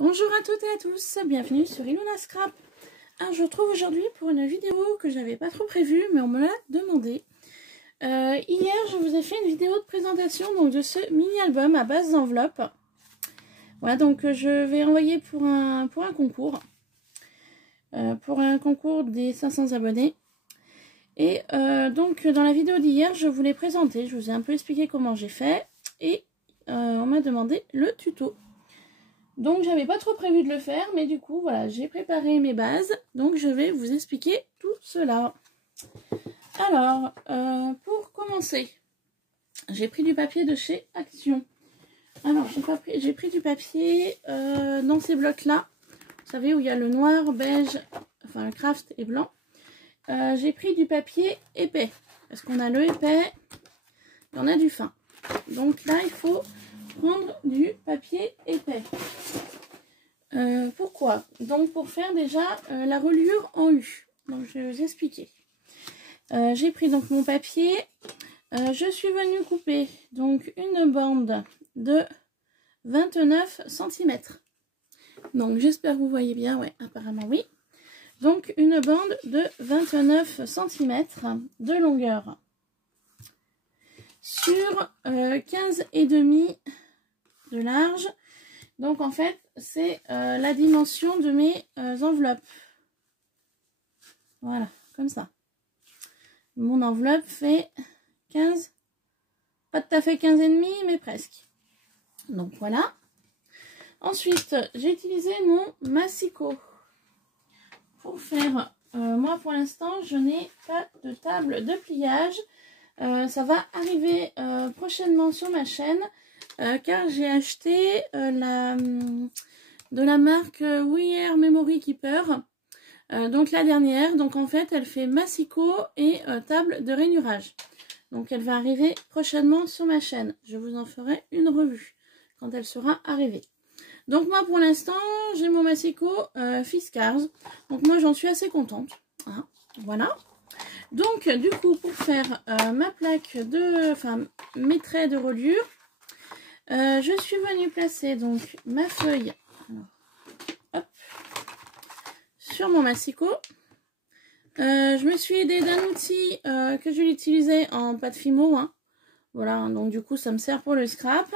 Bonjour à toutes et à tous, bienvenue sur Ilona Scrap. Alors, je vous retrouve aujourd'hui pour une vidéo que j'avais pas trop prévue, mais on me l'a demandé. Hier, je vous ai fait une vidéo de présentation donc, de ce mini-album à base d'enveloppe. Voilà, donc je vais envoyer pour un concours. Pour un concours des 500 abonnés. Et donc, dans la vidéo d'hier, je vous l'ai présenté. Je vous ai un peu expliqué comment j'ai fait. Et on m'a demandé le tuto. Donc j'avais pas trop prévu de le faire, mais du coup voilà, j'ai préparé mes bases, donc je vais vous expliquer tout cela. Alors, pour commencer, j'ai pris du papier de chez Action. Alors j'ai pris du papier dans ces blocs là, vous savez où il y a le noir, beige, enfin le craft et blanc. J'ai pris du papier épais, parce qu'on a le épais et on a du fin. Donc là il faut prendre du papier épais. Pourquoi? Donc pour faire déjà la reliure en U. Donc je vais vous expliquer. J'ai pris donc mon papier. Je suis venue couper donc une bande de 29 cm. Donc j'espère que vous voyez bien. Ouais, apparemment oui. Donc une bande de 29 cm de longueur. Sur 15,5 de large. Donc en fait c'est la dimension de mes enveloppes. Voilà, comme ça. Mon enveloppe fait 15, pas tout à fait 15,5 mais presque. Donc voilà. Ensuite j'ai utilisé mon massicot. Pour faire, moi pour l'instant je n'ai pas de table de pliage. Ça va arriver prochainement sur ma chaîne. Car j'ai acheté de la marque We Are Memory Keeper, donc la dernière. Donc en fait elle fait massicot et table de rainurage. Donc elle va arriver prochainement sur ma chaîne. Je vous en ferai une revue quand elle sera arrivée. Donc moi pour l'instant j'ai mon massicot Fiskars. Donc moi j'en suis assez contente. Hein, voilà. Donc du coup pour faire ma plaque de, enfin mes traits de reliure. Je suis venue placer donc ma feuille hop, sur mon massicot. Je me suis aidée d'un outil que je l'utilisais en pâte Fimo. Hein. Voilà, donc du coup ça me sert pour le scrap.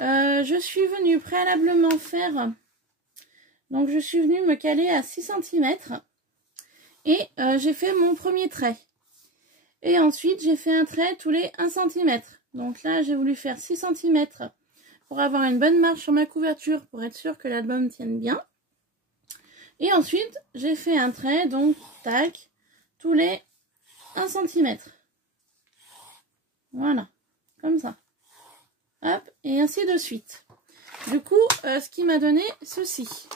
Je suis venue préalablement faire, donc je suis venue me caler à 6 cm et j'ai fait mon premier trait. Et ensuite j'ai fait un trait tous les 1 cm. Donc là, j'ai voulu faire 6 cm pour avoir une bonne marge sur ma couverture pour être sûr que l'album tienne bien. Et ensuite, j'ai fait un trait, donc, tac, tous les 1 cm. Voilà, comme ça. Hop, et ainsi de suite. Du coup, ce qui m'a donné ceci.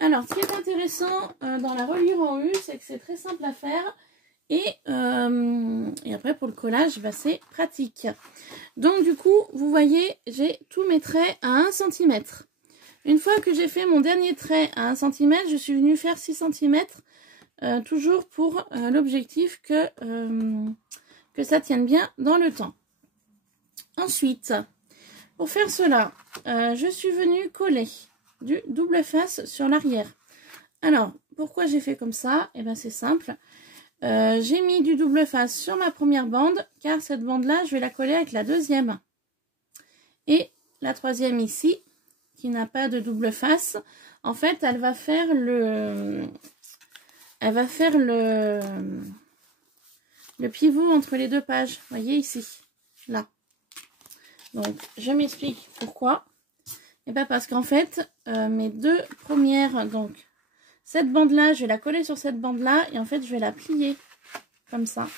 Alors, ce qui est intéressant dans la reliure en U, c'est que c'est très simple à faire. Et après pour le collage, bah, c'est pratique. Donc du coup, vous voyez, j'ai tous mes traits à 1 cm. Une fois que j'ai fait mon dernier trait à 1 cm, je suis venue faire 6 cm. Toujours pour l'objectif que ça tienne bien dans le temps. Ensuite, pour faire cela, je suis venue coller du double face sur l'arrière. Alors, pourquoi j'ai fait comme ça? Eh bien c'est simple. J'ai mis du double face sur ma première bande, car cette bande là je vais la coller avec la deuxième et la troisième ici qui n'a pas de double face. En fait elle va faire le pivot entre les deux pages, vous voyez ici, là. Donc je m'explique pourquoi. Et bien parce qu'en fait mes deux premières, donc cette bande là, je vais la coller sur cette bande là et en fait je vais la plier comme ça.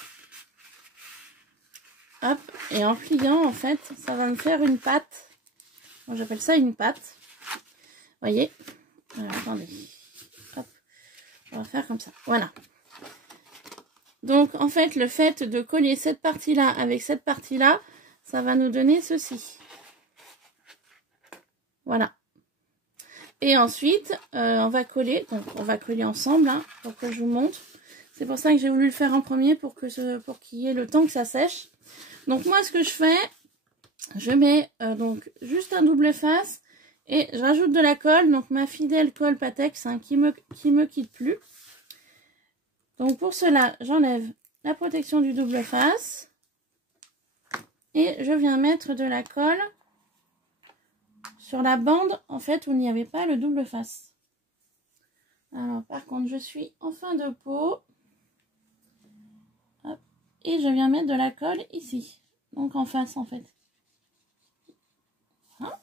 Hop, et en pliant en fait, ça va me faire une patte. Bon, j'appelle ça une patte. Vous voyez? Alors, attendez. Hop, on va faire comme ça. Voilà. Donc en fait, le fait de coller cette partie là avec cette partie là, ça va nous donner ceci. Voilà. Et ensuite, on va coller, donc on va coller ensemble, hein, pour que je vous montre. C'est pour ça que j'ai voulu le faire en premier, pour qu'il y ait le temps que ça sèche. Donc moi, ce que je fais, je mets donc juste un double face Et je rajoute de la colle, donc ma fidèle colle Pattex hein, qui me quitte plus. Donc pour cela, j'enlève la protection du double face. Et je viens mettre de la colle sur la bande, en fait, où il n'y avait pas le double face. Alors par contre, je suis en fin de pot. Hop, et je viens mettre de la colle ici. Donc en face, en fait. Voilà.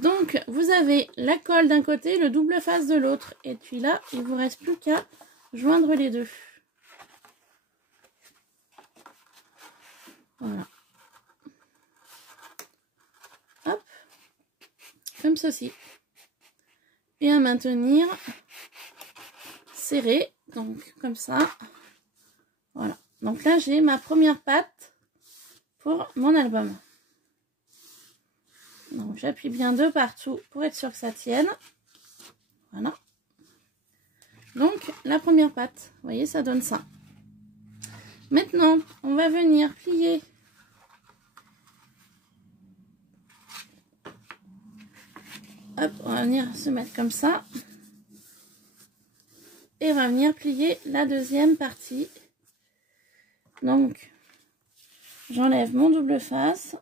Donc, vous avez la colle d'un côté, le double face de l'autre. Et puis là, il ne vous reste plus qu'à joindre les deux. Voilà. Hop. Comme ceci. Et à maintenir serré. Donc, comme ça. Voilà. Donc là, j'ai ma première patte pour mon album. Donc j'appuie bien de partout pour être sûr que ça tienne. Voilà. Donc la première patte, vous voyez, ça donne ça. Maintenant, on va venir plier hop, on va venir se mettre comme ça. Et on va venir plier la deuxième partie. Donc, j'enlève mon double face.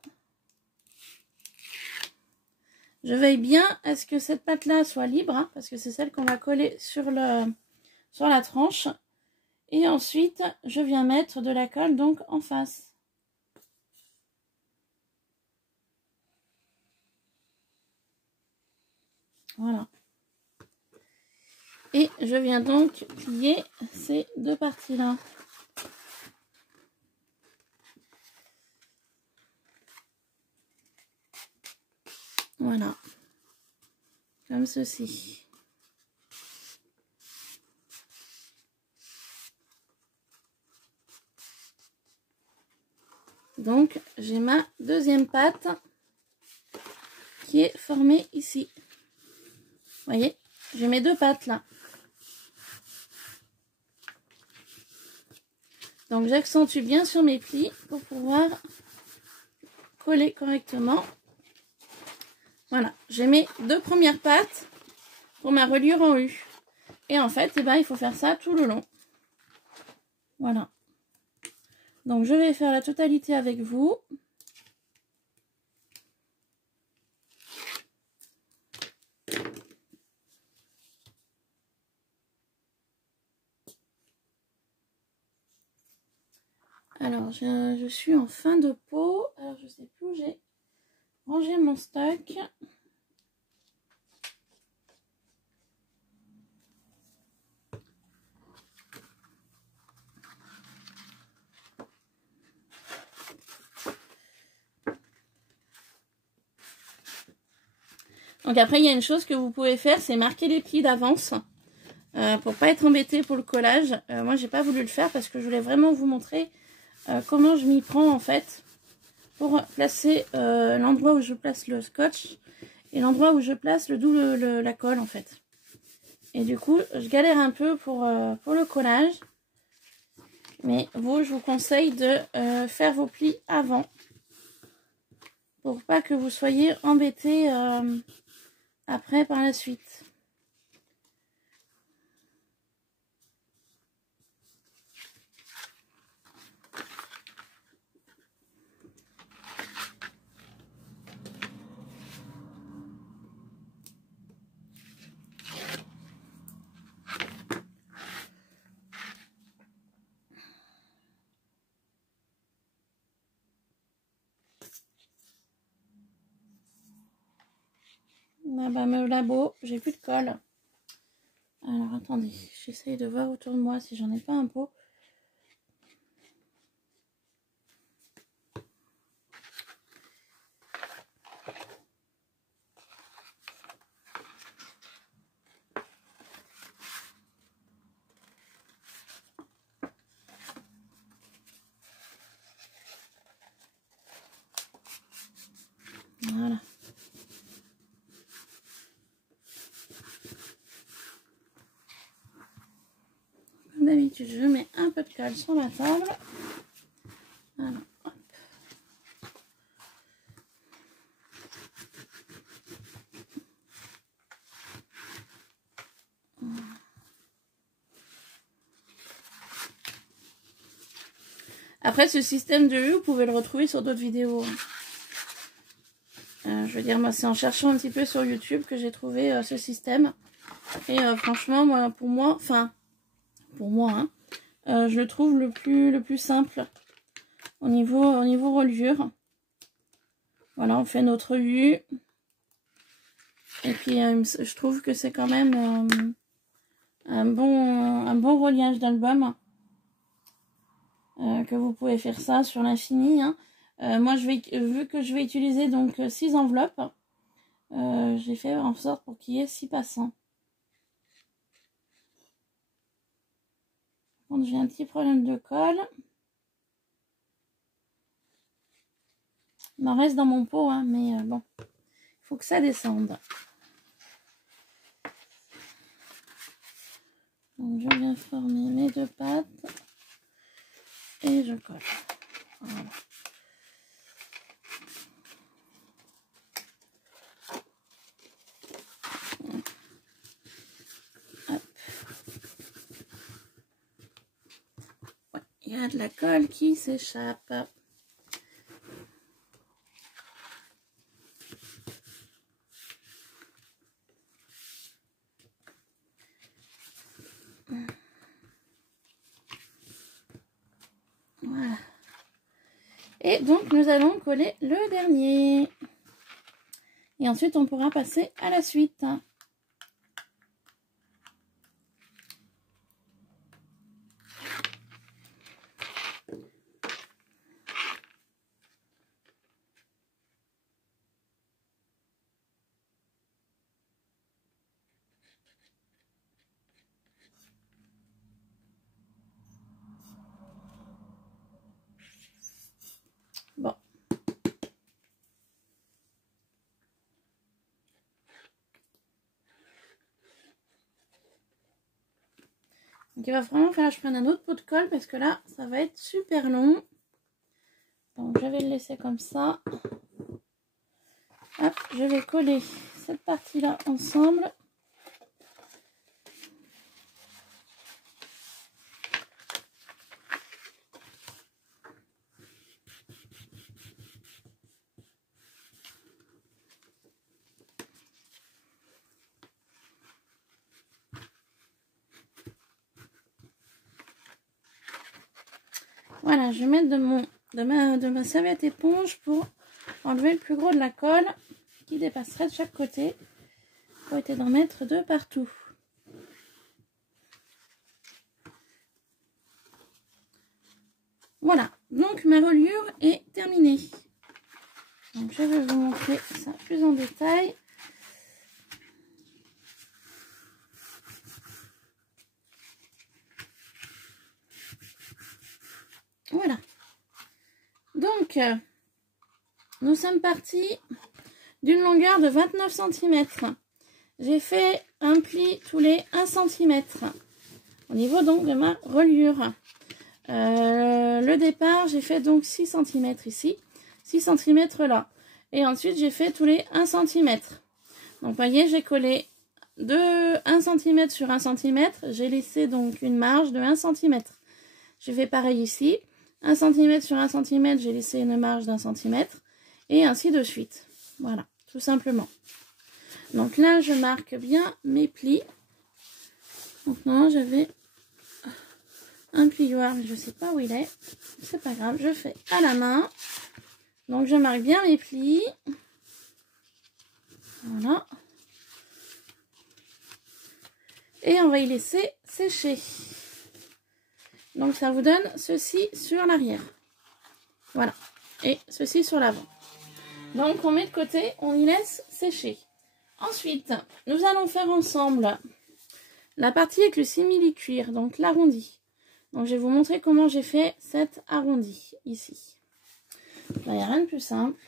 Je veille bien à ce que cette patte-là soit libre, hein, parce que c'est celle qu'on va coller sur la tranche. Et ensuite, je viens mettre de la colle donc en face. Voilà. Et je viens donc plier ces deux parties-là. Voilà. Comme ceci. Donc, j'ai ma deuxième patte qui est formée ici. Vous voyez, j'ai mes deux pattes là. Donc, j'accentue bien sur mes plis pour pouvoir coller correctement. Voilà, j'ai mes deux premières pattes pour ma reliure en U. Et en fait, eh ben, il faut faire ça tout le long. Voilà. Donc, je vais faire la totalité avec vous. Alors, je suis en fin de pot. Alors, je sais plus où j'ai rangé mon stock. Donc après, il y a une chose que vous pouvez faire, c'est marquer les plis d'avance pour pas être embêté pour le collage. Moi, j'ai pas voulu le faire parce que je voulais vraiment vous montrer comment je m'y prends en fait pour placer l'endroit où je place le scotch et l'endroit où je place la colle en fait. Et du coup, je galère un peu pour le collage. Mais vous, je vous conseille de faire vos plis avant pour pas que vous soyez embêtés après par la suite. Ah bah me labo, j'ai plus de colle. Alors attendez, j'essaye de voir autour de moi si j'en ai pas un pot. Voilà. Comme d'habitude, je mets un peu de colle sur la table. Voilà. Hop. Après, ce système de U, vous pouvez le retrouver sur d'autres vidéos. Je veux dire, moi, c'est en cherchant un petit peu sur YouTube que j'ai trouvé ce système. Et franchement, moi, pour moi, hein, je le trouve le plus simple au niveau reliure. Voilà, on fait notre U. Et puis, je trouve que c'est quand même un bon reliage d'album. Que vous pouvez faire ça sur l'infini. Hein. Moi, vu que je vais utiliser donc 6 enveloppes, j'ai fait en sorte pour qu'il y ait 6 passants. Donc, j'ai un petit problème de colle. Il m'en reste dans mon pot, hein, mais bon, il faut que ça descende. Donc, je viens former mes 2 pattes et je colle. Voilà. Hop. Ouais, il y a de la colle qui s'échappe. Voilà. Et donc, nous allons coller le dernier. Et ensuite, on pourra passer à la suite. Bon. Donc, il va vraiment falloir que je prenne un autre pot de colle parce que là, ça va être super long. Donc, je vais le laisser comme ça. Hop, je vais coller cette partie-là ensemble. Voilà, je vais mettre de ma serviette éponge pour enlever le plus gros de la colle qui dépasserait de chaque côté. Pour éviter d'en mettre de partout. Voilà, donc ma reliure est terminée. Donc je vais vous montrer ça plus en détail. Voilà. Donc, nous sommes partis d'une longueur de 29 cm. J'ai fait un pli tous les 1 cm. Au niveau donc de ma reliure. Le départ, j'ai fait donc 6 cm ici. 6 cm là. Et ensuite, j'ai fait tous les 1 cm. Donc, vous voyez, j'ai collé de 1 cm sur 1 cm. J'ai laissé donc une marge de 1 cm. J'ai fait pareil ici. 1 cm sur 1 cm, j'ai laissé une marge d'1 cm. Et ainsi de suite. Voilà, tout simplement. Donc là, je marque bien mes plis. Donc non, j'avais un plioir, mais je ne sais pas où il est. C'est pas grave, je fais à la main. Donc je marque bien mes plis. Voilà. Et on va y laisser sécher. Donc ça vous donne ceci sur l'arrière. Voilà. Et ceci sur l'avant. Donc on met de côté, on y laisse sécher. Ensuite, nous allons faire ensemble la partie avec le simili-cuir, donc l'arrondi. Donc je vais vous montrer comment j'ai fait cet arrondi ici. Il n'y a rien de plus simple.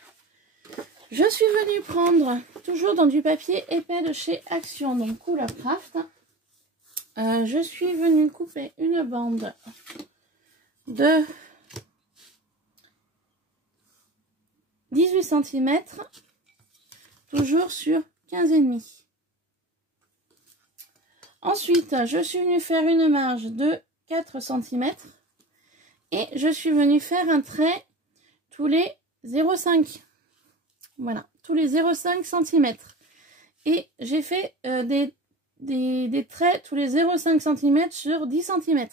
Je suis venue prendre, toujours dans du papier épais de chez Action, donc Couleur Craft. Je suis venue couper une bande de 18 cm, toujours sur 15,5. Ensuite, je suis venue faire une marge de 4 cm Et je suis venue faire un trait tous les 0,5. Voilà, tous les 0,5 cm. Et j'ai fait des traits tous les 0,5 cm sur 10 cm.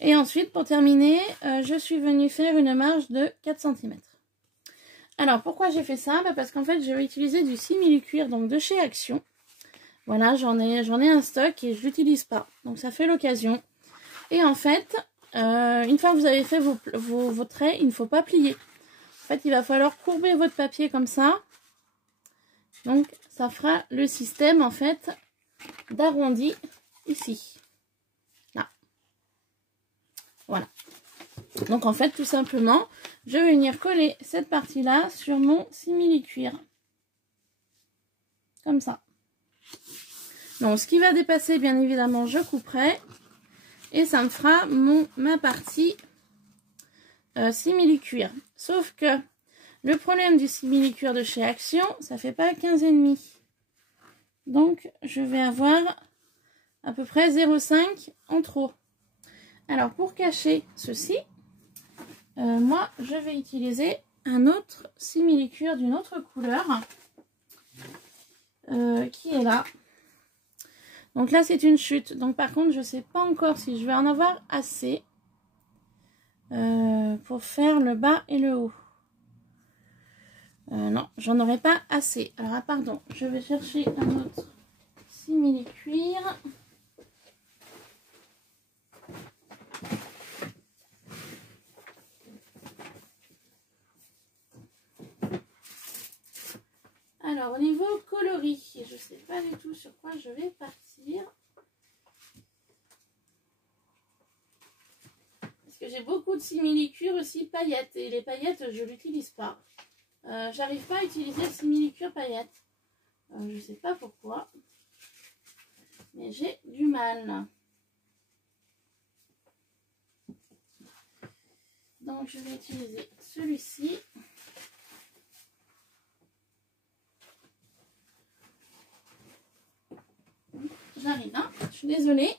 Et ensuite, pour terminer, je suis venue faire une marge de 4 cm. Alors, pourquoi j'ai fait ça? Parce qu'en fait, je vais utiliser du simili-cuir, donc de chez Action. Voilà, j'en ai un stock et je l'utilise pas. Donc, ça fait l'occasion. Et en fait, une fois que vous avez fait vos traits, il ne faut pas plier. En fait, il va falloir courber votre papier comme ça. Donc, ça fera le système, en fait, d'arrondi ici. Là. Voilà. Donc, en fait, tout simplement, je vais venir coller cette partie-là sur mon simili-cuir. Comme ça. Donc, ce qui va dépasser, bien évidemment, je couperai. Et ça me fera ma partie simili-cuir. Sauf que le problème du simili-cuir de chez Action, ça fait pas 15,5. Donc, je vais avoir à peu près 0,5 en trop. Alors, pour cacher ceci, moi, je vais utiliser un autre simili-cuir d'une autre couleur qui est là. Donc là, c'est une chute. Donc, par contre, je ne sais pas encore si je vais en avoir assez pour faire le bas et le haut. Non, j'en aurai pas assez. Alors, ah, pardon, je vais chercher un autre simili-cuir. Alors, au niveau coloris, je ne sais pas du tout sur quoi je vais partir. Parce que j'ai beaucoup de simili-cuir aussi paillettes. Et les paillettes, je ne l'utilise pas. J'arrive pas à utiliser le simili-cuir paillettes. Je ne sais pas pourquoi. Mais j'ai du mal. Donc, je vais utiliser celui-ci. J'arrive, hein, je suis désolée.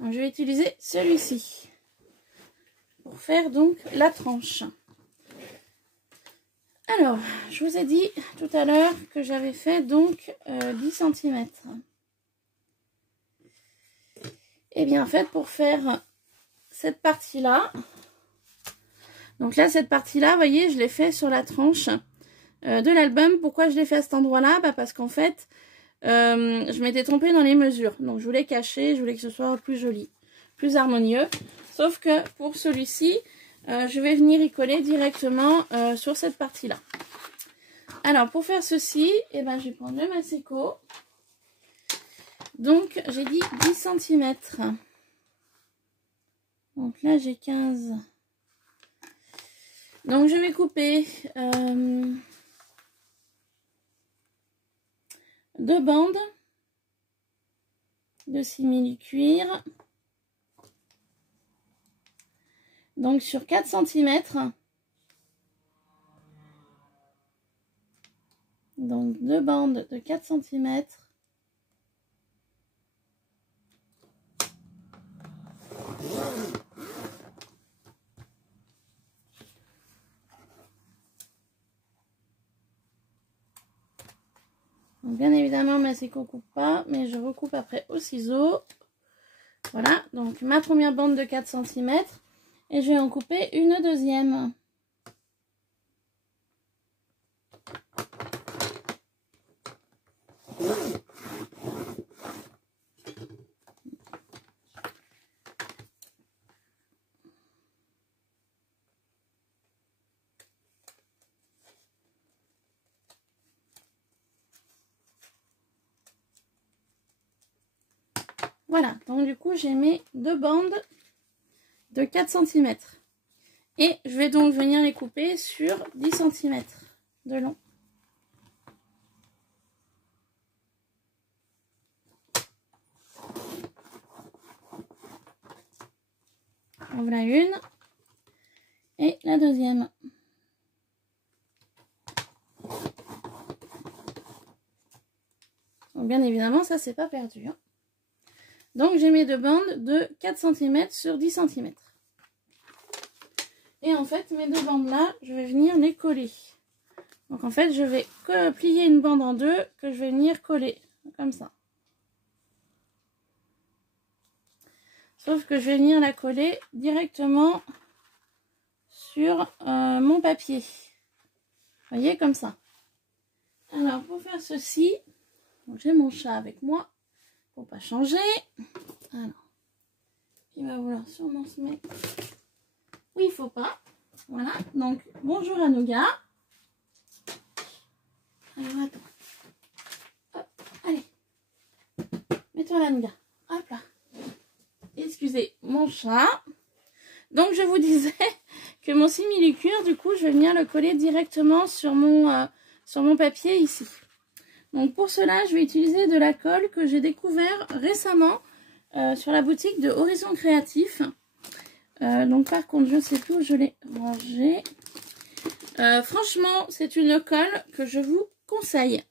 Donc, je vais utiliser celui-ci pour faire donc la tranche. Alors, je vous ai dit tout à l'heure que j'avais fait donc 10 cm. Et bien en fait, pour faire cette partie-là, donc là, cette partie-là, vous voyez, je l'ai fait sur la tranche de l'album. Pourquoi je l'ai fait à cet endroit-là? Parce qu'en fait, je m'étais trompée dans les mesures. Donc, je voulais cacher, je voulais que ce soit plus joli, plus harmonieux. Sauf que pour celui-ci, je vais venir y coller directement sur cette partie-là. Alors, pour faire ceci, eh ben, je vais prendre le Masseco. Donc, j'ai dit 10 cm. Donc là, j'ai 15. Donc, je vais couper 2 bandes de simili-cuir. Donc, sur 4 cm. Donc, 2 bandes de 4 cm. Donc, bien évidemment, Masseco coupe pas, mais je recoupe après au ciseau. Voilà, donc ma première bande de 4 cm. Et je vais en couper une deuxième. Voilà, donc du coup, j'ai mes 2 bandes de 4 cm. Et je vais donc venir les couper sur 10 cm de long. En voilà une. Et la deuxième. Donc bien évidemment, ça c'est pas perdu. Hein. Donc j'ai mes deux bandes de 4 cm sur 10 cm. Et en fait, mes deux bandes là, je vais venir les coller. Donc en fait, je vais plier une bande en deux que je vais venir coller, comme ça. Sauf que je vais venir la coller directement sur mon papier. Vous voyez, comme ça. Alors, pour faire ceci, j'ai mon chat avec moi, pour pas changer. Alors, il va vouloir sûrement se mettre où il faut pas. Voilà, donc bonjour à Nougat. Alors, attends. Hop, allez. Mets-toi là, Nougat. Hop là. Excusez mon chat. Donc, je vous disais que mon simili-cuir, du coup, je vais venir le coller directement sur mon papier ici. Donc, pour cela, je vais utiliser de la colle que j'ai découvert récemment sur la boutique de Horizon Créatif. Donc, par contre, je ne sais plus où je l'ai rangée. Franchement, c'est une colle que je vous conseille.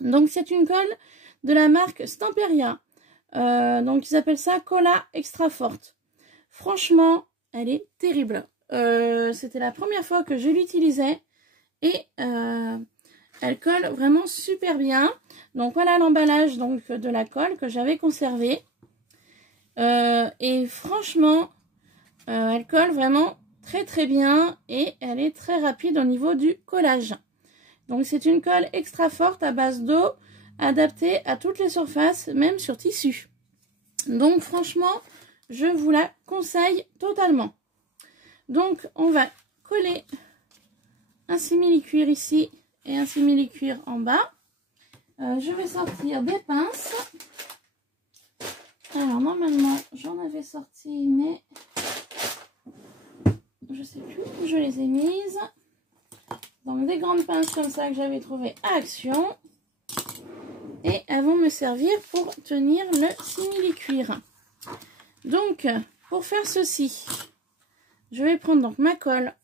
Donc, c'est une colle de la marque Stamperia. Donc, ils appellent ça Colla Extra Forte. Franchement, elle est terrible. C'était la première fois que je l'utilisais et elle colle vraiment super bien. Donc, voilà l'emballage donc de la colle que j'avais conservée. Et franchement, elle colle vraiment très très bien et elle est très rapide au niveau du collage. Donc, c'est une colle extra forte à base d'eau, adaptée à toutes les surfaces, même sur tissu. Donc, franchement, je vous la conseille totalement. Donc, on va coller un simili-cuir ici et un simili-cuir en bas. Je vais sortir des pinces. Alors, normalement, j'en avais sorti, mais je sais plus où je les ai mises. Donc, des grandes pinces comme ça que j'avais trouvées à Action. Et elles vont me servir pour tenir le simili-cuir. Donc, pour faire ceci, je vais prendre donc ma colle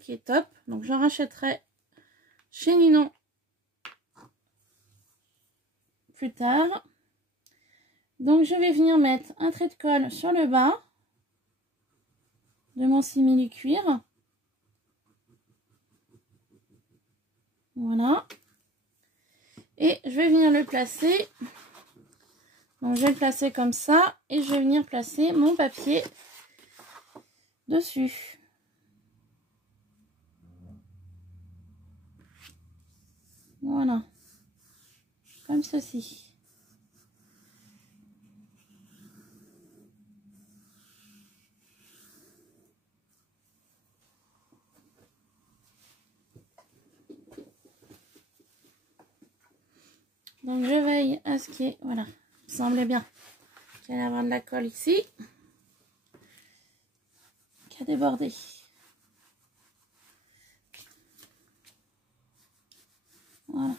qui est top. Donc, j'en rachèterai chez Ninon plus tard. Donc, je vais venir mettre un trait de colle sur le bas de mon simili-cuir. Voilà. Et je vais venir le placer. Donc, je vais le placer comme ça. Et je vais venir placer mon papier dessus. Voilà. Comme ceci. Donc, je veille à ce qu'il y ait, voilà, il me semblait bien qu'il allait y avoir de la colle ici, qui a débordé. Voilà.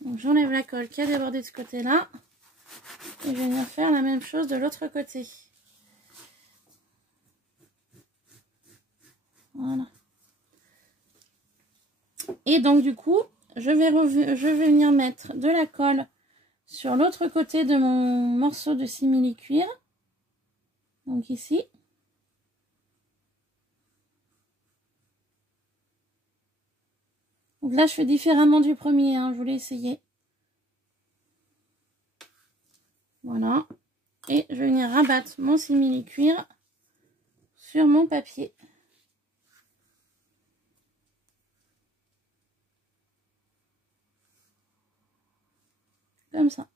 Donc, j'enlève la colle qui a débordé de ce côté-là. Et je vais venir faire la même chose de l'autre côté. Voilà. Et donc, du coup, je vais venir mettre de la colle sur l'autre côté de mon morceau de simili-cuir. Donc, ici. Donc là, je fais différemment du premier, hein, je voulais essayer. Voilà. Et je vais venir rabattre mon simili-cuir sur mon papier. Comme ça.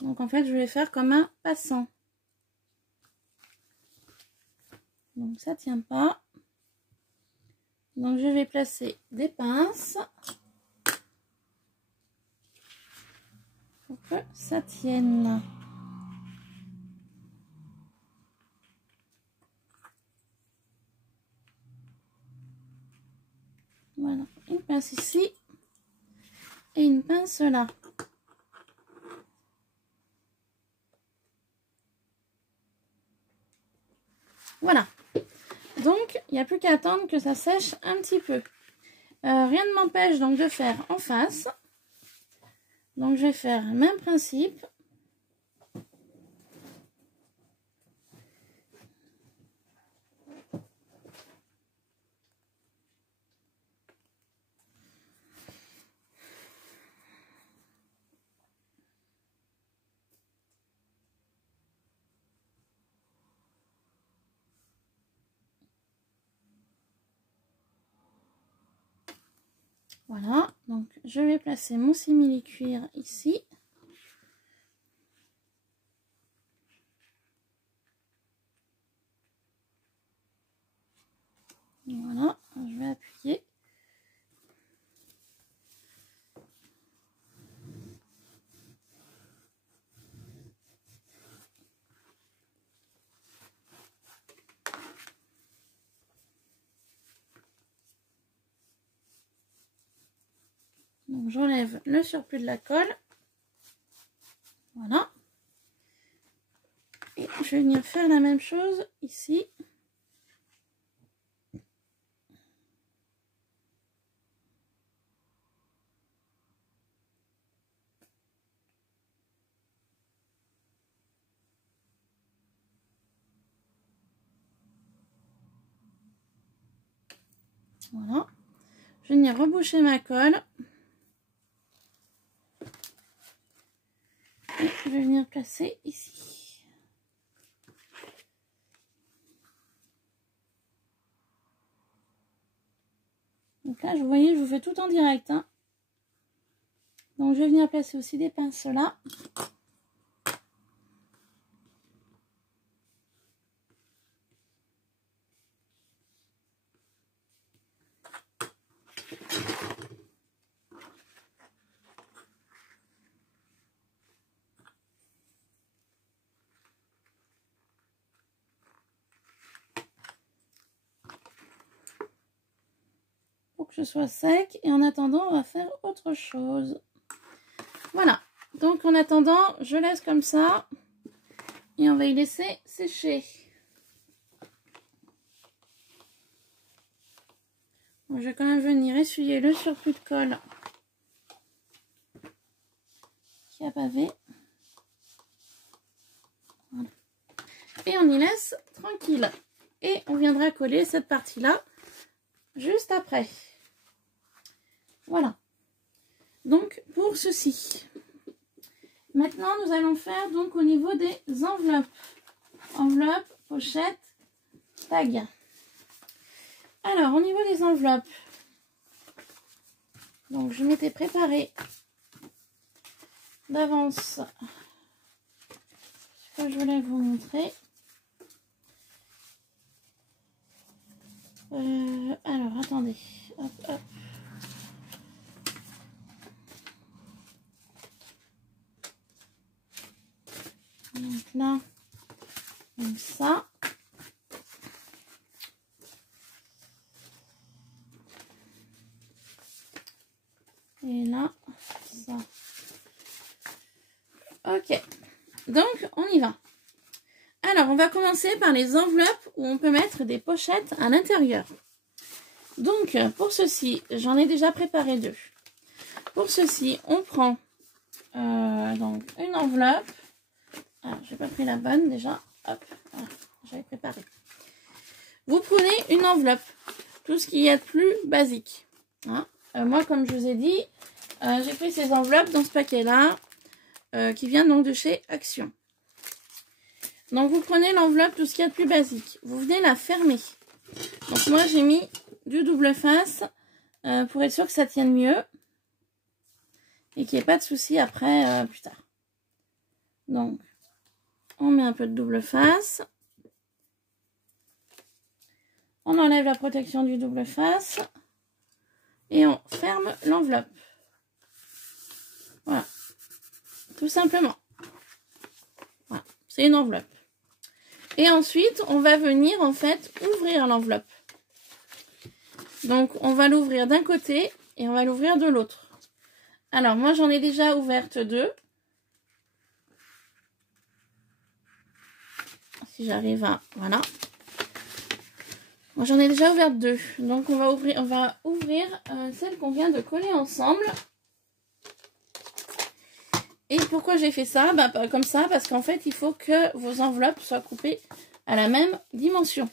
Donc en fait, je vais faire comme un passant. Donc ça tient pas. Donc je vais placer des pinces pour que ça tienne. Voilà, une pince ici et une pince là. Donc, il n'y a plus qu'à attendre que ça sèche un petit peu. Rien ne m'empêche donc de faire en face. Donc, je vais faire le même principe. Voilà, donc je vais placer mon simili-cuir ici. Voilà, je vais appuyer. Donc j'enlève le surplus de la colle. Voilà. Et je vais venir faire la même chose ici. Voilà. Je vais venir reboucher ma colle. Et je vais venir placer ici. Donc là, vous voyez, je vous fais tout en direct. Hein. Donc je vais venir placer aussi des pinces là. Pour que ce soit sec. Et en attendant, on va faire autre chose. Voilà. Donc en attendant, je laisse comme ça. Et on va y laisser sécher. Bon, je vais quand même venir essuyer le surplus de colle qui a pavé. Voilà. Et on y laisse tranquille. Et on viendra coller cette partie-là juste après. Voilà. Donc pour ceci. Maintenant, nous allons faire donc au niveau des enveloppes. Enveloppe, pochette, tag. Alors, au niveau des enveloppes, donc je m'étais préparé d'avance ce que je voulais vous montrer. Alors, attendez. Hop, hop. Donc là, comme ça. Et là, ça. Ok. Donc, on y va. Alors, on va commencer par les enveloppes où on peut mettre des pochettes à l'intérieur. Donc, pour ceci, j'en ai déjà préparé deux. Pour ceci, on prend donc une enveloppe. Alors, j'ai pas pris la bonne déjà. Hop, voilà, j'avais préparé. Vous prenez une enveloppe, tout ce qu'il y a de plus basique. Hein. Moi, comme je vous ai dit, j'ai pris ces enveloppes dans ce paquet-là, qui vient donc de chez Action. Donc, vous prenez l'enveloppe, tout ce qu'il y a de plus basique. Vous venez la fermer. Donc, moi, j'ai mis du double face pour être sûr que ça tienne mieux et qu'il n'y ait pas de souci après, plus tard. Donc, on met un peu de double face. On enlève la protection du double face. Et on ferme l'enveloppe. Voilà. Tout simplement. Voilà. C'est une enveloppe. Et ensuite, on va venir en fait ouvrir l'enveloppe. Donc, on va l'ouvrir d'un côté et on va l'ouvrir de l'autre. Alors, moi, j'en ai déjà ouverte deux. Si j'arrive à... Voilà. Moi j'en ai déjà ouvert 2. Donc on va ouvrir celle qu'on vient de coller ensemble. Et pourquoi j'ai fait ça? Bah, comme ça, parce qu'en fait, il faut que vos enveloppes soient coupées à la même dimension.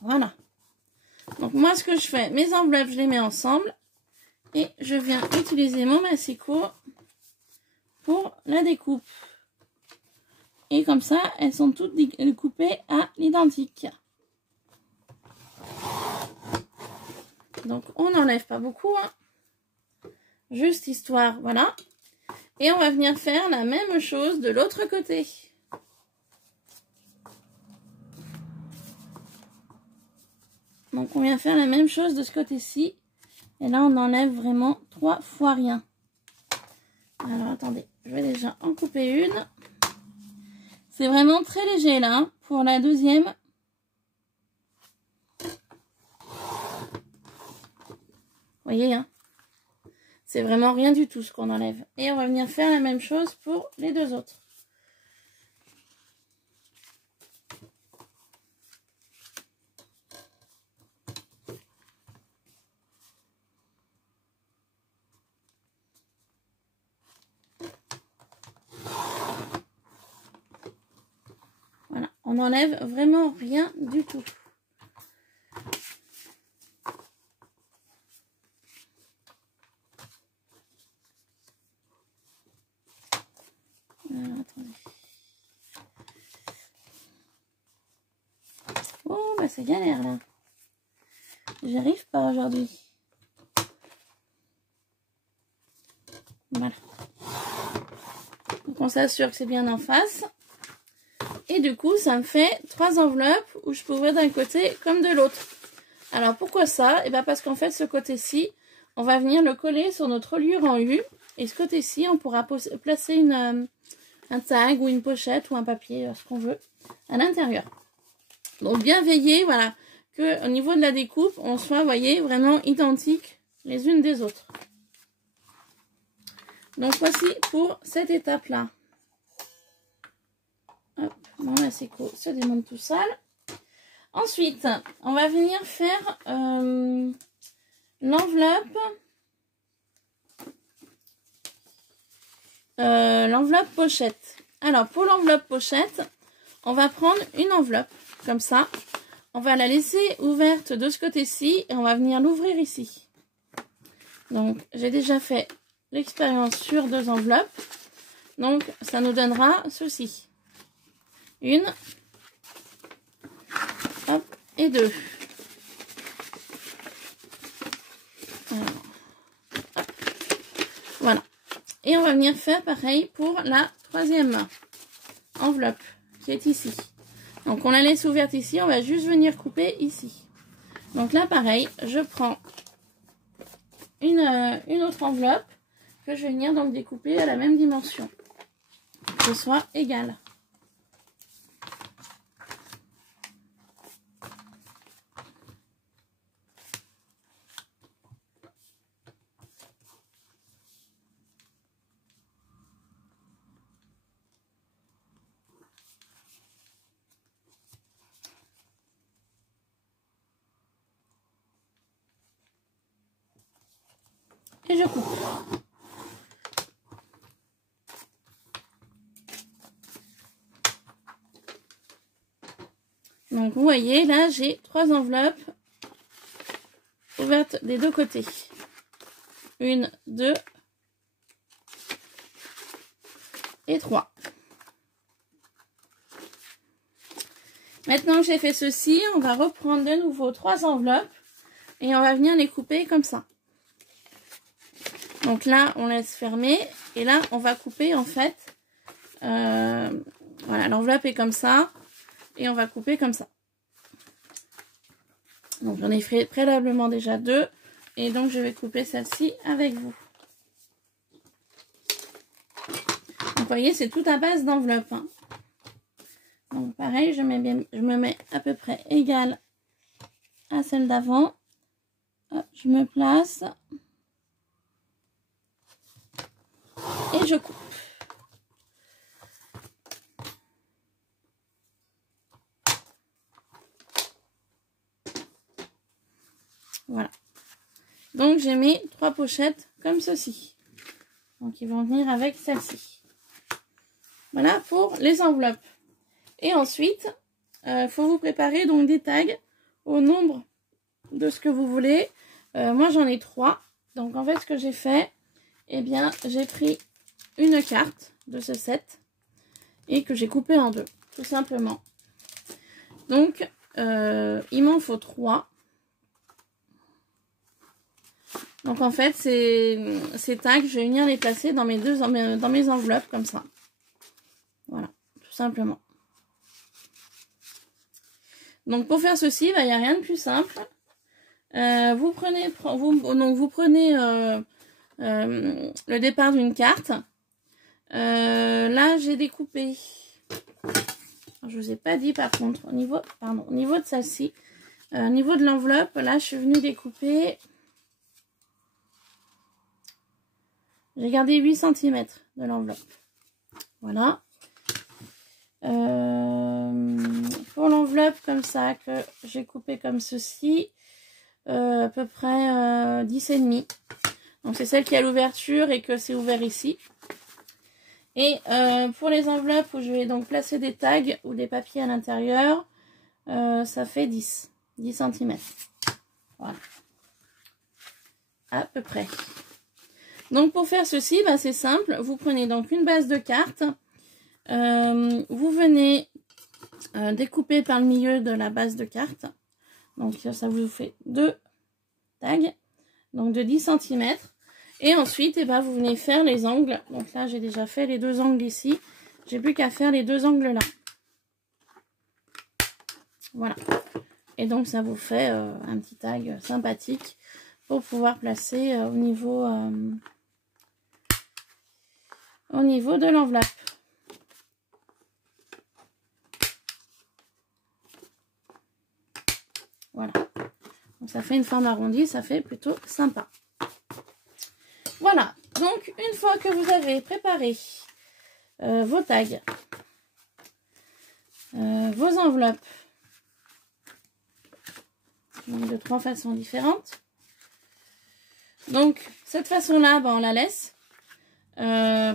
Voilà. Donc moi, ce que je fais, mes enveloppes, je les mets ensemble. Et je viens utiliser mon massicot pour la découpe. Et comme ça, elles sont toutes coupées à l'identique. Donc on n'enlève pas beaucoup, hein. Juste histoire, voilà. Et on va venir faire la même chose de l'autre côté. Donc on vient faire la même chose de ce côté-ci. Et là on enlève vraiment 3 fois rien. Alors attendez, je vais déjà en couper une. C'est vraiment très léger là, hein, pour la deuxième. Vous voyez, hein, c'est vraiment rien du tout ce qu'on enlève. Et on va venir faire la même chose pour les deux autres. Voilà, on n'enlève vraiment rien du tout. Alors, attendez. Oh, bah c'est galère là. J'arrive pas aujourd'hui. Voilà. Donc on s'assure que c'est bien en face. Et du coup, ça me fait 3 enveloppes où je peux ouvrir d'un côté comme de l'autre. Alors pourquoi ça? Et bien parce qu'en fait, ce côté-ci, on va venir le coller sur notre reliure en U. Et ce côté-ci, on pourra placer un tag ou une pochette ou un papier, ce qu'on veut, à l'intérieur. Donc bien veiller, voilà, que au niveau de la découpe, on soit, vous voyez, vraiment identiques les unes des autres. Donc voici pour cette étape-là. Hop, mon massicot se démonte tout seul. Ensuite, on va venir faire l'enveloppe pochette. Alors pour l'enveloppe pochette, on va prendre une enveloppe comme ça. On va la laisser ouverte de ce côté-ci et on va venir l'ouvrir ici. Donc j'ai déjà fait l'expérience sur 2 enveloppes. Donc ça nous donnera ceci. Une, hop, et 2. Alors, hop, voilà. Et on va venir faire pareil pour la 3e enveloppe qui est ici. Donc on la laisse ouverte ici, on va juste venir couper ici. Donc là pareil, je prends une autre enveloppe que je vais venir donc découper à la même dimension. Que ce soit égal. Et je coupe. Donc vous voyez, là j'ai 3 enveloppes ouvertes des 2 côtés. 1, 2 et 3. Maintenant que j'ai fait ceci, on va reprendre de nouveau 3 enveloppes et on va venir les couper comme ça. Donc là, on laisse fermer et là, on va couper en fait. Voilà, l'enveloppe est comme ça et on va couper comme ça. Donc j'en ai fait préalablement déjà 2 et donc je vais couper celle-ci avec vous. Donc vous voyez, c'est tout à base d'enveloppe, hein. Donc pareil, je me mets à peu près égale à celle d'avant. Je me place et je coupe. Voilà. Donc j'ai mes 3 pochettes comme ceci. Donc ils vont venir avec celle-ci. Voilà pour les enveloppes. Et ensuite, faut vous préparer donc des tags au nombre de ce que vous voulez. Moi j'en ai 3. Donc en fait ce que j'ai fait, eh bien j'ai pris une carte de ce set et que j'ai coupé en 2, tout simplement. Donc il m'en faut 3. Donc en fait ces tags, je vais venir les placer dans mes enveloppes comme ça. Voilà, tout simplement. Donc pour faire ceci, bah, il n'y a rien de plus simple. Vous prenez le départ d'une carte. Là j'ai découpé. Je vous ai pas dit par contre au niveau de celle-ci, au niveau de l'enveloppe, là je suis venue découper. J'ai gardé 8 cm de l'enveloppe. Voilà. Pour l'enveloppe comme ça que j'ai coupé comme ceci, à peu près 10,5. Donc c'est celle qui a l'ouverture et que c'est ouvert ici. Et pour les enveloppes où je vais donc placer des tags ou des papiers à l'intérieur, ça fait 10 cm. Voilà. À peu près. Donc pour faire ceci, bah, c'est simple. Vous prenez donc une base de cartes. Vous venez découper par le milieu de la base de carte. Donc ça vous fait 2 tags. Donc de 10 cm. Et ensuite, eh ben, vous venez faire les angles. Donc là, j'ai déjà fait les 2 angles ici. J'ai plus qu'à faire les 2 angles là. Voilà. Et donc ça vous fait un petit tag sympathique pour pouvoir placer au niveau de l'enveloppe. Voilà. Donc ça fait une forme arrondie, ça fait plutôt sympa. Voilà. Donc une fois que vous avez préparé vos tags, vos enveloppes, de 3 façons différentes. Donc cette façon-là, ben, on la laisse.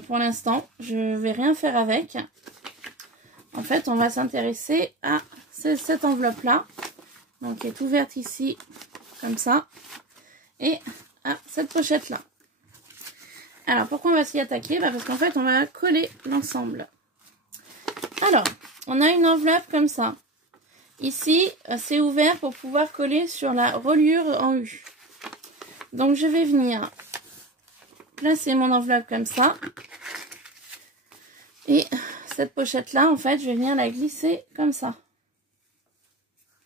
Pour l'instant, je vais rien faire avec. En fait, on va s'intéresser à cette enveloppe-là. Donc, qui est ouverte ici, comme ça. Et à cette pochette-là. Alors, pourquoi on va s'y attaquer? Bah, parce qu'en fait, on va coller l'ensemble. Alors, on a une enveloppe comme ça. Ici, c'est ouvert pour pouvoir coller sur la reliure en U. Donc, je vais venir placer mon enveloppe comme ça. Et cette pochette-là, en fait, je vais venir la glisser comme ça.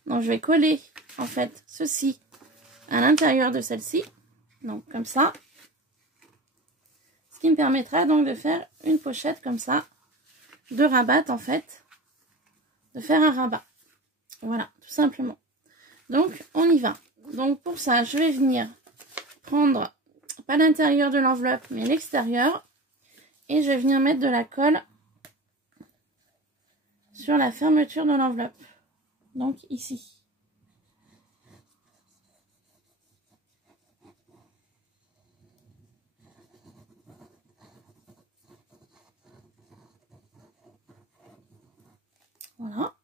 Donc, je vais coller, en fait, ceci à l'intérieur de celle-ci. Donc, comme ça. Ce qui me permettra donc de faire une pochette comme ça. De rabattre, en fait. De faire un rabat. Voilà, tout simplement. Donc, on y va. Donc, pour ça, je vais venir prendre, pas l'intérieur de l'enveloppe, mais l'extérieur. Et je vais venir mettre de la colle sur la fermeture de l'enveloppe. Donc, ici. Voilà.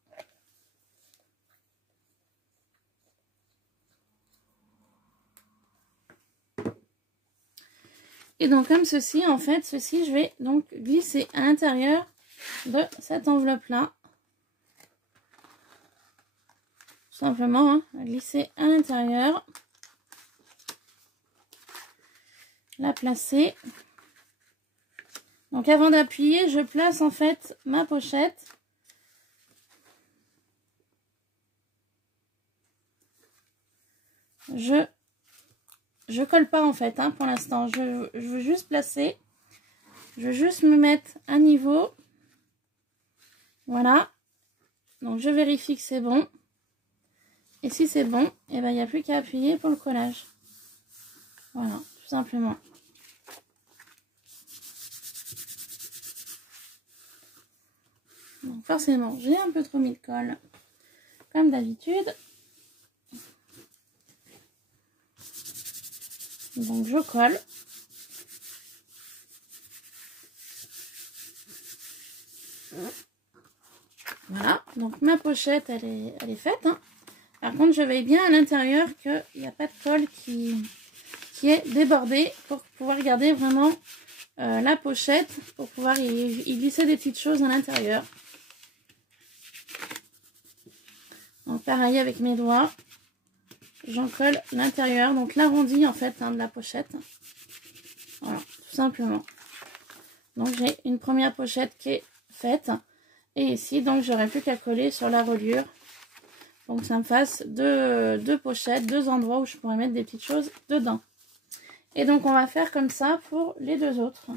Et donc comme ceci, en fait, ceci, je vais donc glisser à l'intérieur de cette enveloppe-là. Tout simplement, hein, glisser à l'intérieur. La placer. Donc avant d'appuyer, je place en fait ma pochette. Je colle pas en fait, hein, pour l'instant. Je veux juste placer. Je veux juste me mettre à niveau. Voilà. Donc je vérifie que c'est bon. Et si c'est bon, et ben il n'y a plus qu'à appuyer pour le collage. Voilà, tout simplement. Donc forcément, j'ai un peu trop mis de colle, comme d'habitude. Donc je colle. Voilà, donc ma pochette elle est faite. Hein. Par contre je veille bien à l'intérieur qu'il n'y a pas de colle qui est débordée pour pouvoir garder vraiment la pochette, pour pouvoir y glisser des petites choses à l'intérieur. Donc pareil avec mes doigts, j'en colle l'intérieur, donc l'arrondi en fait hein, de la pochette. Voilà, tout simplement. Donc j'ai une première pochette qui est faite. Et ici, donc, j'aurais plus qu'à coller sur la reliure. Donc, ça me fasse deux pochettes, deux endroits où je pourrais mettre des petites choses dedans. Et donc, on va faire comme ça pour les deux autres.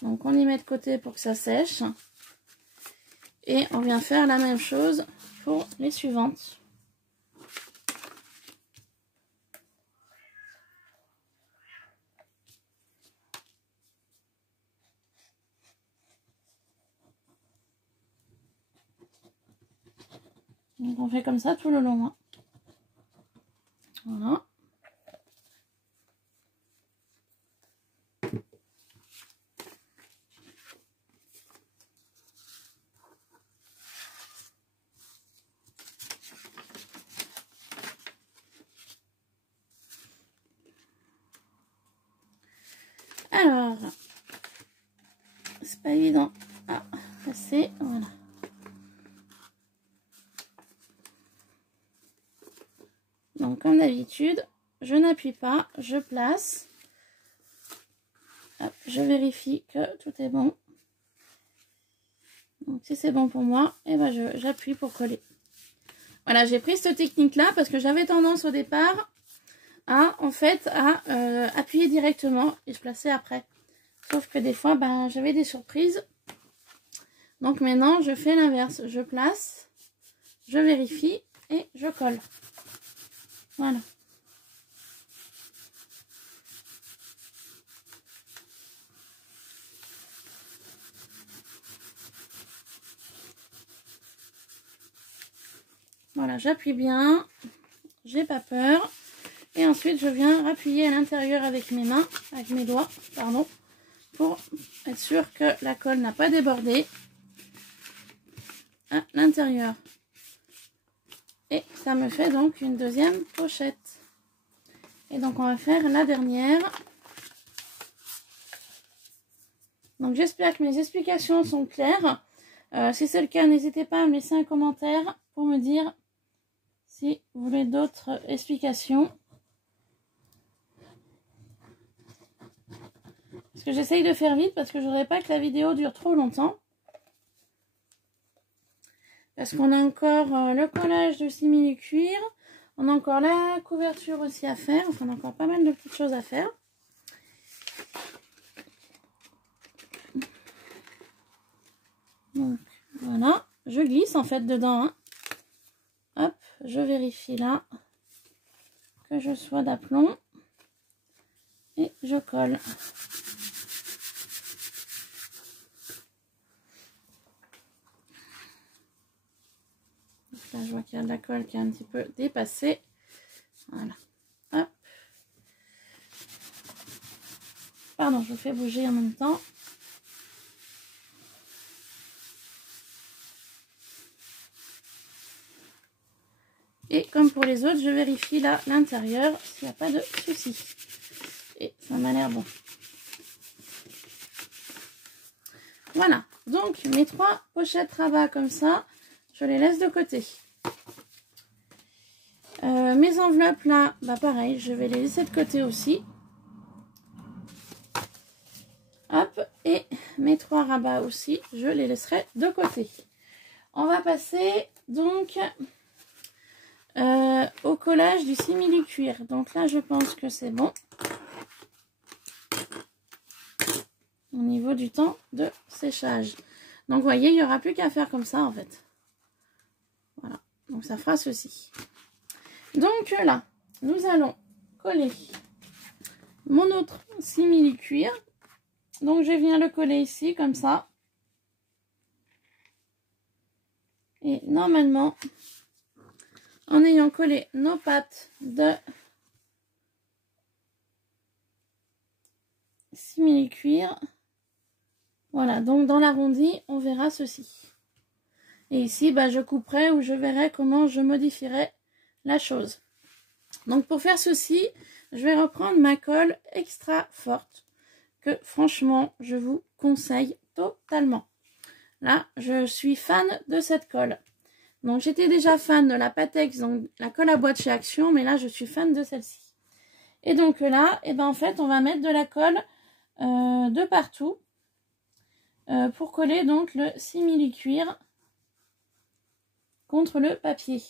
Donc, on y met de côté pour que ça sèche. Et on vient faire la même chose pour les suivantes. Donc on fait comme ça tout le long. Hein. Voilà. Alors, c'est pas évident. Ah, c'est voilà. Donc comme d'habitude, je n'appuie pas, je place. Hop, je vérifie que tout est bon. Donc si c'est bon pour moi, et ben j'appuie pour coller. Voilà, j'ai pris cette technique là parce que j'avais tendance au départ à appuyer directement et je plaçais après. Sauf que des fois, ben, j'avais des surprises. Donc maintenant, je fais l'inverse. Je place, je vérifie et je colle. Voilà. Voilà, j'appuie bien. J'ai pas peur. Et ensuite, je viens appuyer à l'intérieur avec mes mains, avec mes doigts, pardon, pour être sûr que la colle n'a pas débordé à l'intérieur. Et ça me fait donc une deuxième pochette. Et donc, on va faire la dernière. Donc, j'espère que mes explications sont claires. Si c'est le cas, n'hésitez pas à me laisser un commentaire pour me dire si vous voulez d'autres explications. Parce que j'essaye de faire vite parce que je ne voudrais pas que la vidéo dure trop longtemps. Parce qu'on a encore le collage de simili-cuir. On a encore la couverture aussi à faire. Enfin, on a encore pas mal de petites choses à faire. Donc, voilà. Je glisse en fait dedans. Hein. Hop, je vérifie là que je sois d'aplomb. Et je colle. Donc là, je vois qu'il y a de la colle qui est un petit peu dépassée. Voilà. Hop. Pardon, je fais bouger en même temps. Et comme pour les autres, je vérifie là l'intérieur s'il n'y a pas de soucis. Et ça m'a l'air bon. Voilà. Donc mes 3 pochettes rabat comme ça, je les laisse de côté. Mes enveloppes là, bah pareil, je vais les laisser de côté aussi. Hop, et mes 3 rabats aussi, je les laisserai de côté. On va passer donc au collage du simili-cuir. Donc là, je pense que c'est bon. Au niveau du temps de séchage. Donc, vous voyez, il n'y aura plus qu'à faire comme ça, en fait. Voilà. Donc, ça fera ceci. Donc, là, nous allons coller mon autre simili-cuir. Donc, je viens le coller ici, comme ça. Et normalement, en ayant collé nos pattes de simili-cuir. Voilà, donc dans l'arrondi, on verra ceci. Et ici, bah, je couperai ou je verrai comment je modifierai la chose. Donc pour faire ceci, je vais reprendre ma colle extra forte que franchement, je vous conseille totalement. Là, je suis fan de cette colle. Donc j'étais déjà fan de la Pattex, donc la colle à bois de chez Action, mais là je suis fan de celle-ci. Et donc là, et ben en fait, on va mettre de la colle de partout pour coller donc le simili-cuir contre le papier.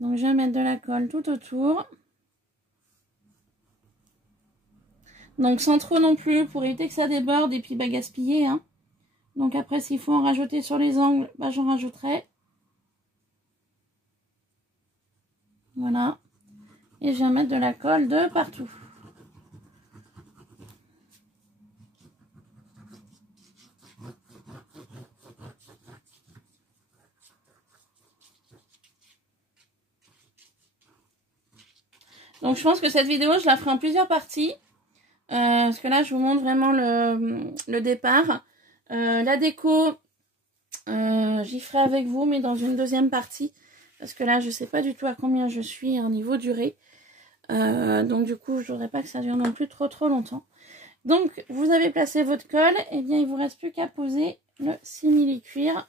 Donc je vais mettre de la colle tout autour. Donc sans trop non plus pour éviter que ça déborde et puis bah, gaspiller. Hein. Donc après s'il faut en rajouter sur les angles, bah, j'en rajouterai. Voilà. Et je vais mettre de la colle de partout. Donc je pense que cette vidéo, je la ferai en plusieurs parties. Parce que là, je vous montre vraiment le départ. La déco, j'y ferai avec vous, mais dans une deuxième partie. Parce que là, je ne sais pas du tout à combien je suis au niveau durée. Donc du coup, je ne voudrais pas que ça dure non plus trop longtemps. Donc, vous avez placé votre colle. Et bien, il ne vous reste plus qu'à poser le simili-cuir.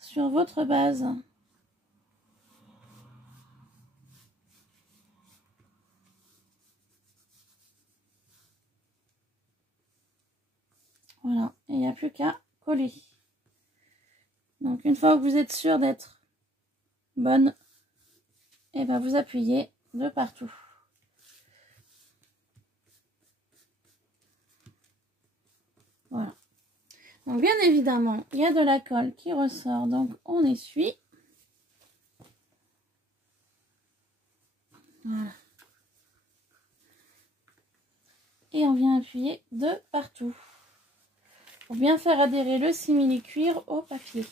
Sur votre base. Voilà, et il n'y a plus qu'à coller. Donc une fois que vous êtes sûr d'être bonne, et ben vous appuyez de partout. Voilà. Donc bien évidemment, il y a de la colle qui ressort, donc on essuie. Voilà. Et on vient appuyer de partout. Pour bien faire adhérer le simili-cuir au papier.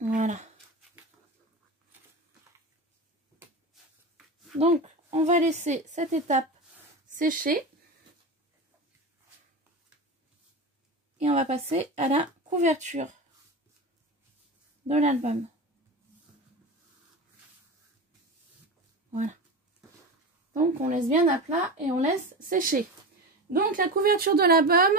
Voilà. Donc, on va laisser cette étape sécher. Et on va passer à la couverture de l'album. Voilà. Donc, on laisse bien à plat et on laisse sécher. Donc, la couverture de l'album,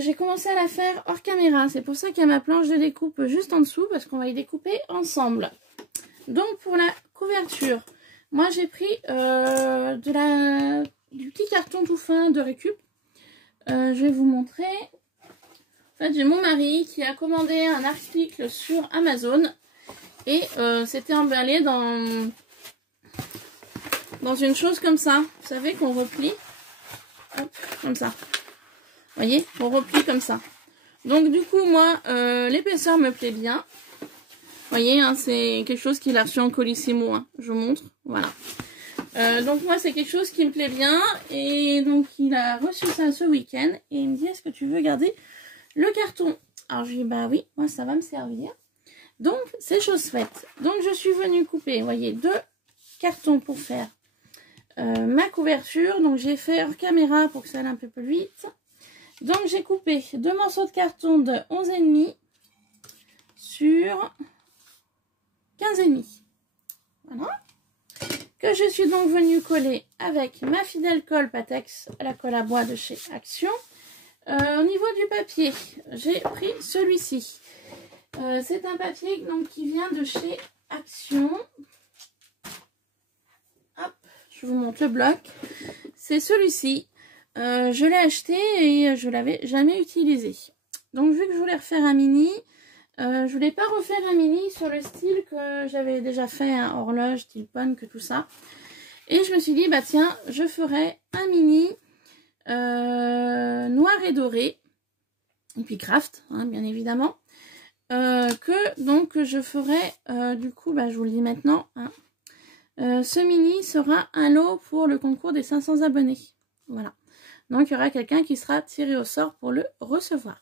j'ai commencé à la faire hors caméra. C'est pour ça qu'il y a ma planche de découpe juste en dessous, parce qu'on va y découper ensemble. Donc, pour la couverture, moi, j'ai pris du petit carton tout fin de récup. Je vais vous montrer. En fait, j'ai mon mari qui a commandé un article sur Amazon. Et c'était emballé dans une chose comme ça. Vous savez qu'on replie. Hop, comme ça. Vous voyez, on replie comme ça. Donc du coup, moi, l'épaisseur me plaît bien. Vous voyez, hein, c'est quelque chose qu'il a reçu en Colissimo. Hein, je vous montre. Voilà. Donc moi, c'est quelque chose qui me plaît bien. Et donc, il a reçu ça ce week-end. Et il me dit, est-ce que tu veux garder le carton? Alors, je lui dis, bah oui, moi, ça va me servir. Donc, c'est chose faite. Donc, je suis venue couper, vous voyez, 2 cartons pour faire ma couverture. Donc, j'ai fait hors caméra pour que ça aille un peu plus vite. Donc, j'ai coupé 2 morceaux de carton de 11,5 sur 15,5. Voilà. Que je suis donc venue coller avec ma fidèle colle Pattex, la colle à bois de chez Action. Au niveau du papier, j'ai pris celui-ci. C'est un papier donc, qui vient de chez Action. Hop, je vous montre le bloc. C'est celui-ci. Je l'ai acheté et je l'avais jamais utilisé. Donc vu que je voulais refaire un mini, je voulais pas refaire un mini sur le style que j'avais déjà fait, hein, horloge, style punk, tout ça. Et je me suis dit, bah tiens, je ferai un mini noir et doré. Et puis craft, hein, bien évidemment. que je ferai, du coup, bah, je vous le dis maintenant, hein, ce mini sera un lot pour le concours des 500 abonnés. Voilà. Donc, il y aura quelqu'un qui sera tiré au sort pour le recevoir.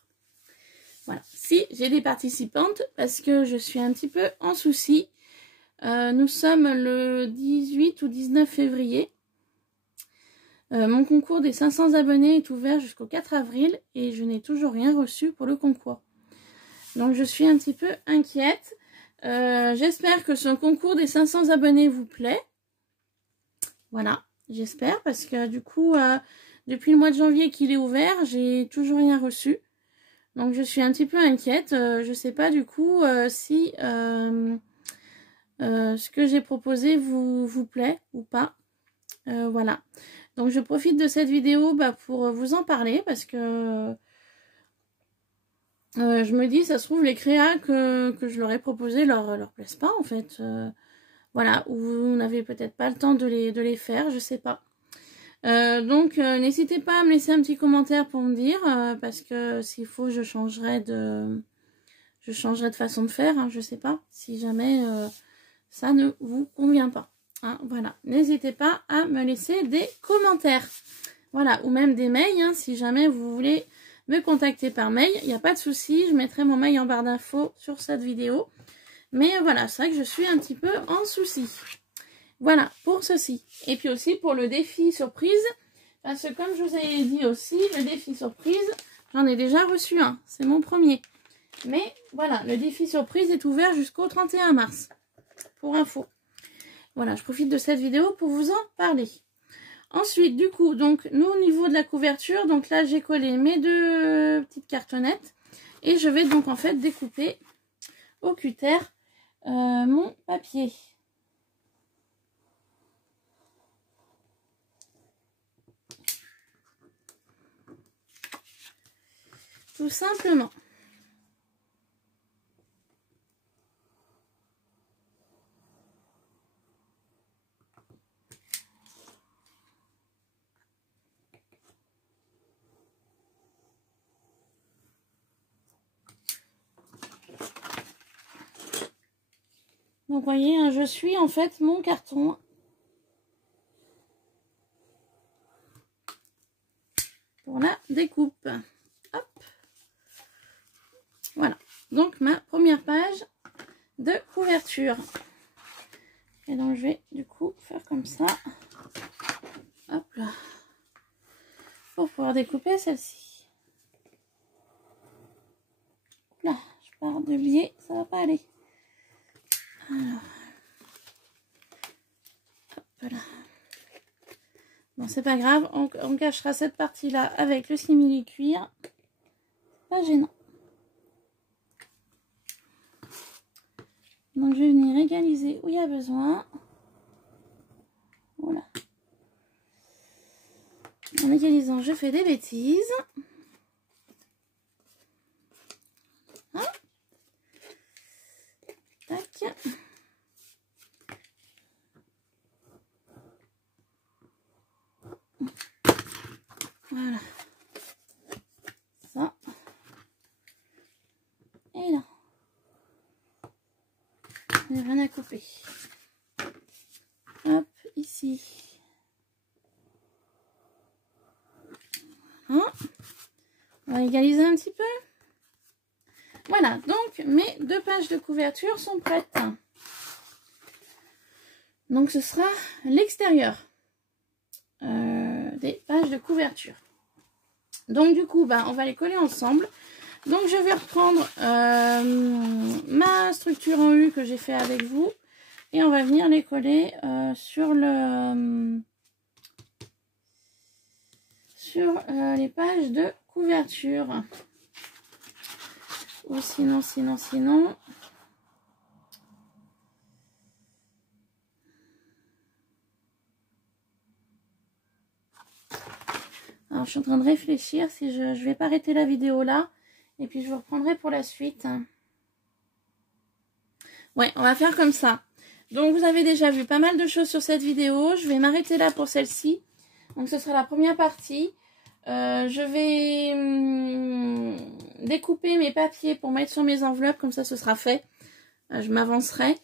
Voilà. Si j'ai des participantes, parce que je suis un petit peu en souci. Nous sommes le 18 ou 19 février. Mon concours des 500 abonnés est ouvert jusqu'au 4 avril et je n'ai toujours rien reçu pour le concours. Donc, je suis un petit peu inquiète. J'espère que ce concours des 500 abonnés vous plaît. Voilà, j'espère parce que du coup, depuis le mois de janvier qu'il est ouvert, j'ai toujours rien reçu. Donc, je suis un petit peu inquiète. Je sais pas du coup si ce que j'ai proposé vous plaît ou pas. Voilà. Donc, je profite de cette vidéo pour vous en parler parce que je me dis, ça se trouve, les créas que je leur ai proposé leur plaisent pas, en fait. Voilà, ou vous n'avez peut-être pas le temps de les faire, je sais pas. Donc, n'hésitez pas à me laisser un petit commentaire pour me dire, parce que s'il faut, je changerai de façon de faire, hein, je sais pas, si jamais ça ne vous convient pas. Hein, voilà, n'hésitez pas à me laisser des commentaires. Voilà, ou même des mails, hein, si jamais vous voulez me contacter par mail, il n'y a pas de souci, je mettrai mon mail en barre d'infos sur cette vidéo. Mais voilà, c'est vrai que je suis un petit peu en souci. Voilà, pour ceci. Et puis aussi pour le défi surprise, parce que comme je vous ai dit aussi, le défi surprise, j'en ai déjà reçu un, c'est mon premier. Mais voilà, le défi surprise est ouvert jusqu'au 31 mars, pour info. Voilà, je profite de cette vidéo pour vous en parler. Ensuite, du coup, donc, nous, au niveau de la couverture, donc là, j'ai collé mes deux petites cartonnettes. Et je vais donc, en fait, découper au cutter mon papier. Tout simplement. Donc, vous voyez, hein, je suis en fait mon carton. Pour la découpe. Hop. Voilà. Donc, ma première page de couverture. Et donc, je vais du coup faire comme ça. Hop là. Pour pouvoir découper celle-ci. Là, je pars de biais, ça va pas aller. Alors, hop là. Bon, c'est pas grave, on cachera cette partie-là avec le simili-cuir. Pas gênant. Donc, je vais venir égaliser où il y a besoin. Voilà. En égalisant, je fais des bêtises. Hein? Tac. Voilà. Ça. Et là. Il n'y a rien à couper. Hop, ici. Hein? On va égaliser un petit peu. Voilà, donc mes deux pages de couverture sont prêtes. Donc ce sera l'extérieur des pages de couverture. Donc du coup, on va les coller ensemble. Donc je vais reprendre ma structure en U que j'ai fait avec vous. Et on va venir les coller sur les pages de couverture. Ou sinon. Alors, je suis en train de réfléchir si je vais pas arrêter la vidéo là. Et puis, je vous reprendrai pour la suite. Ouais, on va faire comme ça. Donc, vous avez déjà vu pas mal de choses sur cette vidéo. Je vais m'arrêter là pour celle-ci. Donc, ce sera la première partie. Je vais découper mes papiers pour mettre sur mes enveloppes, comme ça ce sera fait. Je m'avancerai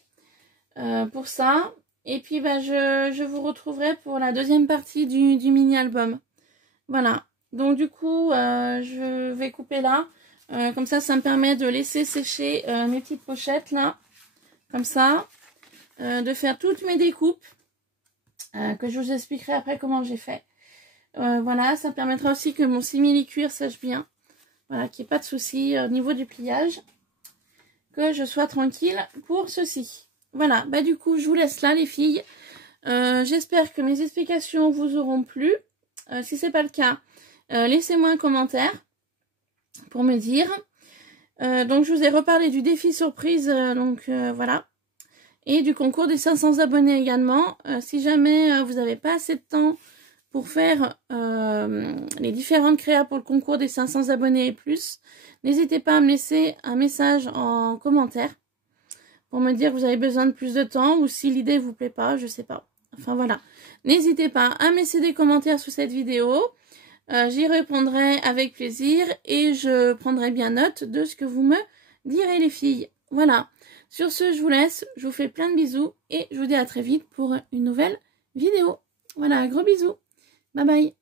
pour ça. Et puis bah, je vous retrouverai pour la deuxième partie du mini-album. Voilà. Donc du coup, je vais couper là. Comme ça me permet de laisser sécher mes petites pochettes là. Comme ça. De faire toutes mes découpes. Que je vous expliquerai après comment j'ai fait. Voilà, ça me permettra aussi que mon simili-cuir sèche bien. Voilà, qu'il n'y ait pas de souci au niveau du pliage. Que je sois tranquille pour ceci. Voilà, bah du coup, je vous laisse là les filles. J'espère que mes explications vous auront plu. Si ce n'est pas le cas, laissez-moi un commentaire pour me dire. Donc, je vous ai reparlé du défi surprise, voilà. Et du concours des 500 abonnés également. Si jamais vous n'avez pas assez de temps pour faire les différentes créas pour le concours des 500 abonnés et plus, n'hésitez pas à me laisser un message en commentaire pour me dire que vous avez besoin de plus de temps ou si l'idée vous plaît pas, je sais pas. Enfin voilà. N'hésitez pas à me laisser des commentaires sous cette vidéo. J'y répondrai avec plaisir et je prendrai bien note de ce que vous me direz les filles. Voilà. Sur ce, je vous laisse. Je vous fais plein de bisous et je vous dis à très vite pour une nouvelle vidéo. Voilà, gros bisous. Bye bye.